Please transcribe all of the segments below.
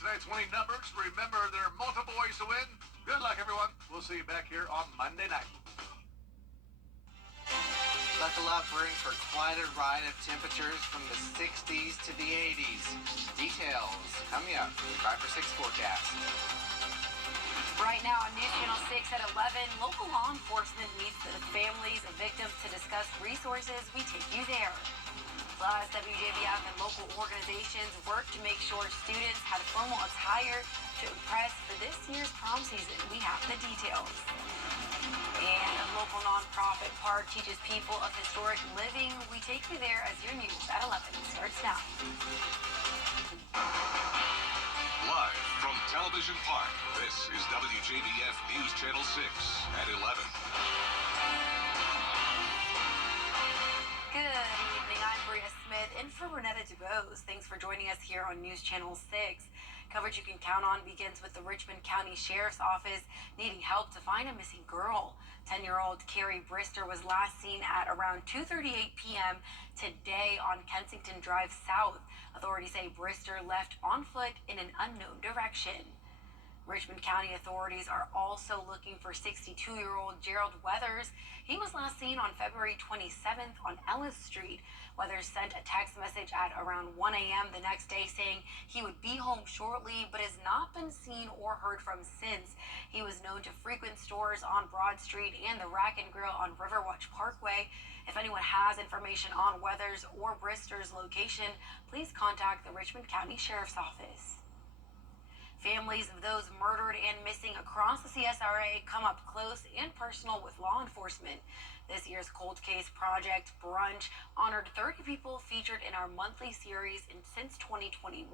tonight's winning numbers. Remember, there are multiple ways to win. Good luck, everyone. We'll see you back here on Monday night. Buckle up, we're in for quite a ride of temperatures from the 60s to the 80s. Details coming up in the 5 for 6 forecast. Right now on News Channel 6 at 11, local law enforcement meets the families of victims to discuss resources. We take you there. Plus, WJBF and local organizations work to make sure students have formal attire to impress for this year's prom season. We have the details. And a local nonprofit park teaches people of historic living. We take you there as your news at 11 starts now. Live from Television Park, this is WJBF News Channel 6 at 11. Good evening, I'm Bria Smith in for Renetta DuBose. Thanks for joining us here on News Channel 6. Coverage you can count on begins with the Richmond County Sheriff's Office needing help to find a missing girl. 10-year-old Carrie Brister was last seen at around 2:38 p.m. today on Kensington Drive South. Authorities say Brister left on foot in an unknown direction. Richmond County authorities are also looking for 62-year-old Gerald Weathers. He was last seen on February 27th on Ellis Street. Weathers sent a text message at around 1 a.m. the next day saying he would be home shortly, but has not been seen or heard from since. He was known to frequent stores on Broad Street and the Rack and Grill on Riverwatch Parkway. If anyone has information on Weathers or Brister's location, please contact the Richmond County Sheriff's Office. Families of those murdered and missing across the CSRA come up close and personal with law enforcement. This year's Cold Case Project Brunch honored 30 people featured in our monthly series since 2021.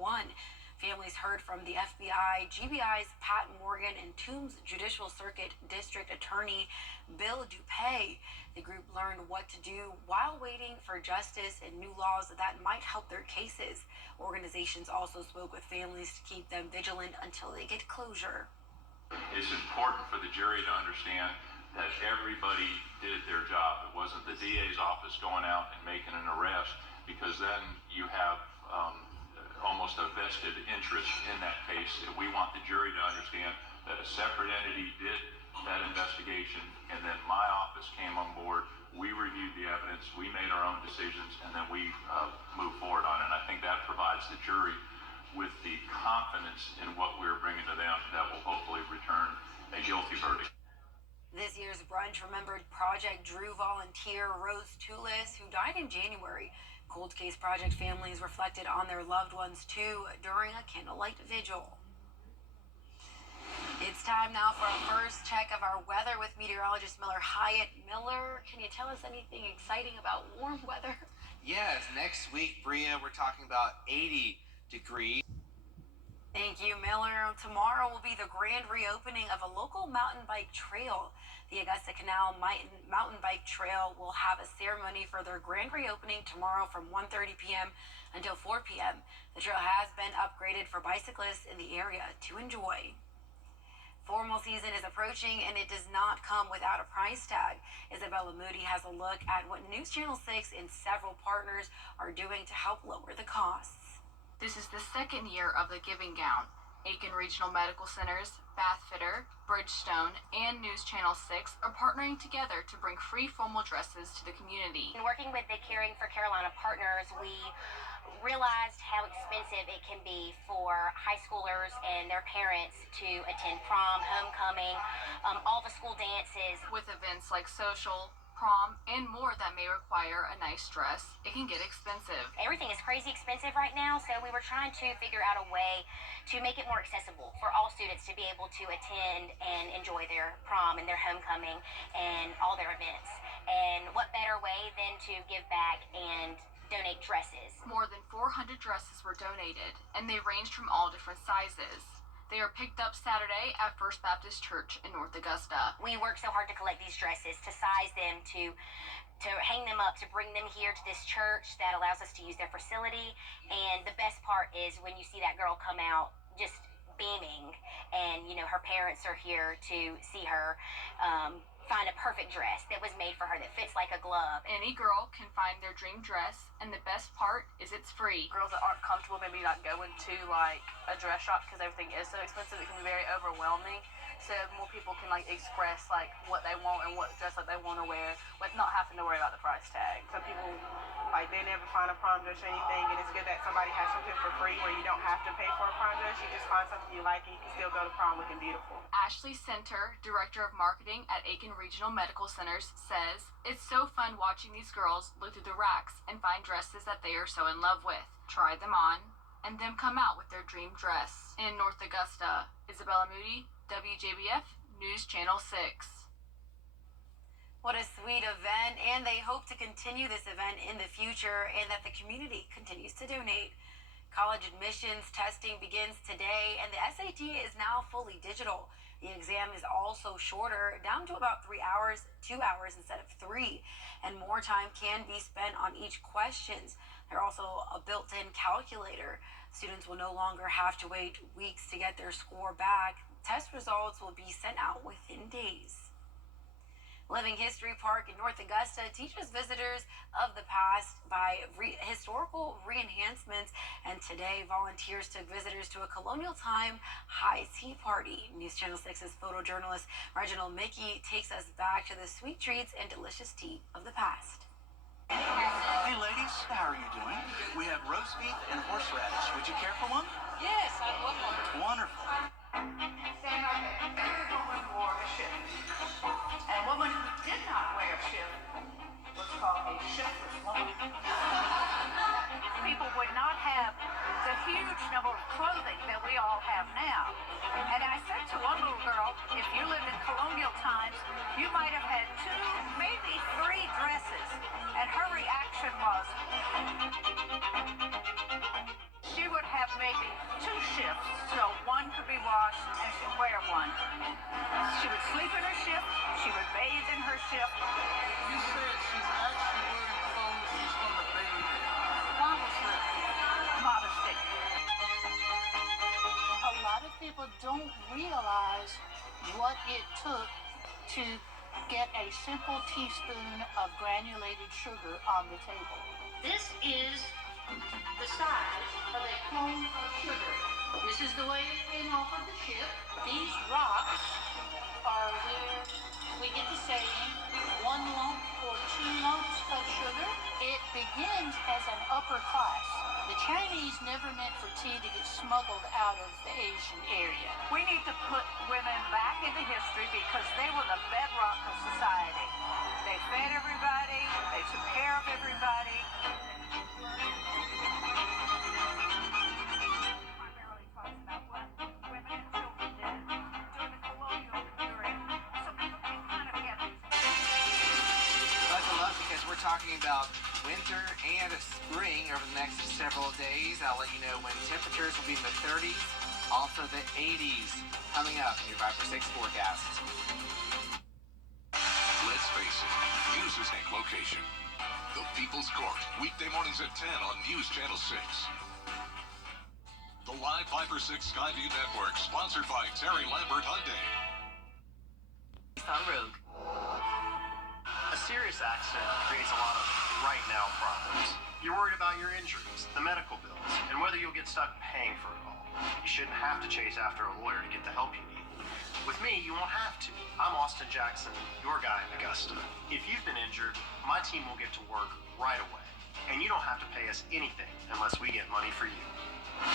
Families heard from the FBI, GBI's Pat Morgan, and Toombs Judicial Circuit District Attorney Bill Dupay. The group learned what to do while waiting for justice and new laws that might help their cases. Organizations also spoke with families to keep them vigilant until they get closure. It's important for the jury to understand that everybody did their job. It wasn't the DA's office going out and making an arrest, because then you have almost a vested interest in that case. We want the jury to understand that a separate entity did that investigation, and then my office came on board. We reviewed the evidence, we made our own decisions, and then we moved forward on it. And I think that provides the jury with the confidence in what we're bringing to them that will hopefully return a guilty verdict. This year's brunch remembered Project Drew volunteer Rose Toulis, who died in January. Cold Case Project families reflected on their loved ones too during a candlelight vigil. It's time now for our first check of our weather with meteorologist Miller Hyatt. Miller, can you tell us anything exciting about warm weather? Yes, next week, Bria, we're talking about 80 degrees. Thank you, Miller. Tomorrow will be the grand reopening of a local mountain bike trail. The Augusta Canal Mountain Bike Trail will have a ceremony for their grand reopening tomorrow from 1:30 p.m. until 4 p.m. The trail has been upgraded for bicyclists in the area to enjoy. Formal season is approaching, and it does not come without a price tag. Isabella Moody has a look at what News Channel 6 and several partners are doing to help lower the costs. This is the second year of the Giving Gown. Aiken Regional Medical Centers, Bathfitter, Bridgestone, and News Channel 6 are partnering together to bring free formal dresses to the community. In working with the Caring for Carolina partners, we realized how expensive it can be for high schoolers and their parents to attend prom, homecoming, all the school dances. With events like social, prom, and more that may require a nice dress, it can get expensive. Everything is crazy expensive right now, so we were trying to figure out a way to make it more accessible for all students to be able to attend and enjoy their prom and their homecoming and all their events. And what better way than to give back and donate dresses. More than 400 dresses were donated, and they ranged from all different sizes. They are picked up Saturday at First Baptist Church in North Augusta. We worked so hard to collect these dresses, to size them, to hang them up, to bring them here to this church that allows us to use their facility. And the best part is when you see that girl come out just beaming, and you know her parents are here to see her. find a perfect dress that was made for her that fits like a glove. Any girl can find their dream dress, and the best part is it's free. Girls that aren't comfortable maybe not going to like a dress shop because everything is so expensive, it can be very overwhelming. So more people can like express like what they want and what dress that they want to wear with not having to worry about the price tag. Some people, like, they never find a prom dress or anything, and it's good that somebody has something for free where you don't have to pay for a prom dress. You just find something you like and you can still go to prom looking beautiful. Ashley Center, Director of Marketing at Aiken Regional Medical Centers, says it's so fun watching these girls look through the racks and find dresses that they are so in love with, try them on, and then come out with their dream dress. In North Augusta, Isabella Moody, WJBF News Channel 6. What a sweet event, and they hope to continue this event in the future and that the community continues to donate. College admissions testing begins today, and the SAT is now fully digital. The exam is also shorter, down to about 3 hours, 2 hours instead of 3, and more time can be spent on each question. There's also a built-in calculator. Students will no longer have to wait weeks to get their score back. Test results will be sent out within days. Living History Park in North Augusta teaches visitors of the past by historical re-enhancements, and today volunteers took visitors to a colonial time high tea party. News Channel 6's photojournalist Reginald Mickey takes us back to the sweet treats and delicious tea of the past. Hey ladies, how are you doing? We have roast beef and horseradish. Would you care for one? Yes, I'd love one. Wonderful. Stand right there. Every woman wore a shift. And a woman who did not wear a shift was called a shiftless woman. People would not have the huge number of clothing that we all have now. And I said to one little girl, if you lived in colonial times, you might have had 2, maybe 3 dresses. And her reaction was, she would have maybe 2 shifts, so one could be washed and she'd wear one. She would sleep in her shift, she would bathe in her shift. You said she's actually wearing clothes she's going to bathe in. Why was that? Modesty. A lot of people don't realize what it took to get a simple teaspoon of granulated sugar on the table. This is the size of a cone of sugar. This is the way it came off of the ship. These rocks are where we get the saying, 1 lump or 2 lumps of sugar. It begins as an upper class. The Chinese never meant for tea to get smuggled out of the Asian area. We need to put women back into history because they were the bedrock of society. They fed everybody, they took care of everybody. Primarily talks about what women and children did during the colonial period. So people can kind of get it. Buckle up because we're talking about winter and spring over the next several days. I'll let you know when temperatures will be in the 30s, also the 80s coming up in your 5 for 6 forecast. Let's face it, News' location. The People's Court, weekday mornings at 10 on News Channel 6. The live 5 for 6 Skyview Network, sponsored by Terry Lambert Hyundai. On Rogue. A serious accident creates a lot of right now problems. You're worried about your injuries, the medical bills, and whether you'll get stuck paying for it all. You shouldn't have to chase after a lawyer to get the help you need. With me, you won't have to. I'm Austin Jackson, your guy in Augusta. If you've been injured, my team will get to work right away. And you don't have to pay us anything unless we get money for you.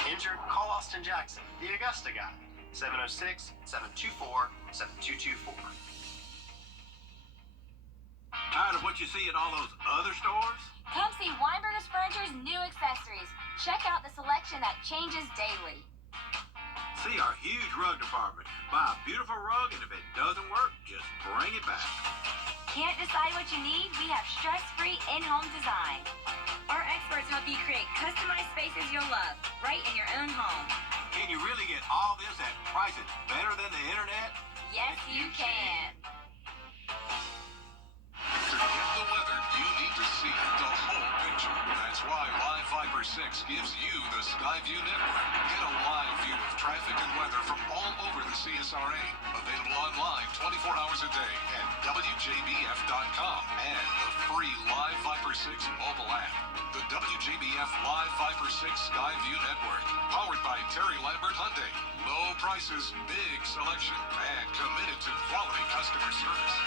Injured? Call Austin Jackson, the Augusta guy. 706-724-7224. Tired of what you see at all those other stores? Come see Weinberger's Furniture's new accessories. Check out the selection that changes daily. See our huge rug department. Buy a beautiful rug, and if it doesn't work, just bring it back. Can't decide what you need? We have stress-free in-home design. Our experts help you create customized spaces you'll love, right in your own home. Can you really get all this at prices better than the internet? Yes, you can. To get the weather, you need to see the whole picture. That's why Live Viper 6 gives you the Skyview Network. Get a live view of traffic and weather from all over the CSRA. Available online 24 hours a day at WJBF.com and the free Live Viper 6 mobile app. The WJBF Live Viper 6 Skyview Network. Powered by Terry Lambert Hyundai. Low prices, big selection, and committed to quality customer service.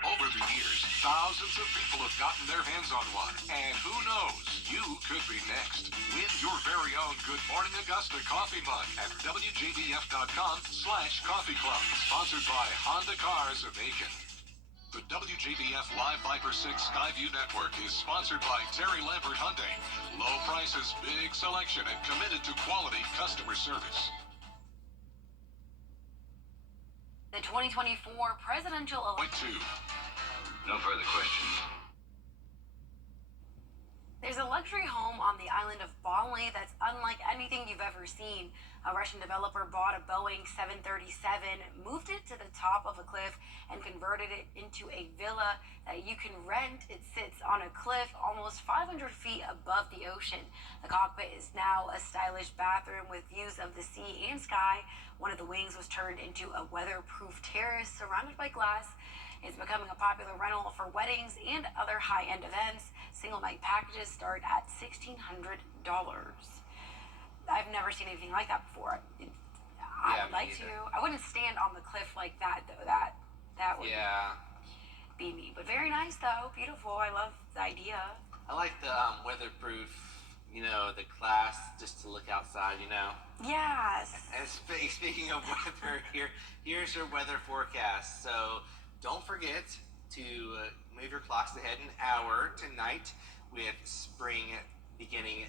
Over the years, thousands of people have gotten their hands on one. And who knows, you could be next. Win your very own Good Morning Augusta coffee mug at WJBF.com/coffee club. Sponsored by Honda Cars of Aiken. The WJBF Live Viper 6 Skyview Network is sponsored by Terry Lambert Hyundai. Low prices, big selection, and committed to quality customer service. The 2024 presidential election. No further questions. There's a luxury home on the island of Bali that's unlike anything you've ever seen. A Russian developer bought a Boeing 737, moved it to the top of a cliff, and converted it into a villa that you can rent. It sits on a cliff almost 500 feet above the ocean. The cockpit is now a stylish bathroom with views of the sea and sky. One of the wings was turned into a weatherproof terrace surrounded by glass. It's becoming a popular rental for weddings and other high-end events. Single night packages start at $1,600. I've never seen anything like that before. I would like to. I wouldn't stand on the cliff like that, though. That would be me. But very nice, though. Beautiful. I love the idea. I like the weatherproof, the glass just to look outside, Yes. And speaking of weather, here's your weather forecast. So don't forget to move your clocks ahead an hour tonight with spring beginning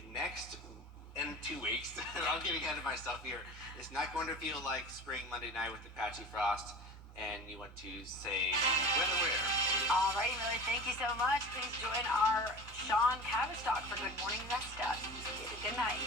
in 2 weeks. I'm getting ahead of myself here. It's not going to feel like spring Monday night with the patchy frost. And you want to say weather where? All righty, Millie, thank you so much. Please join our Sean Cavistock for Good Morning Augusta. Good night.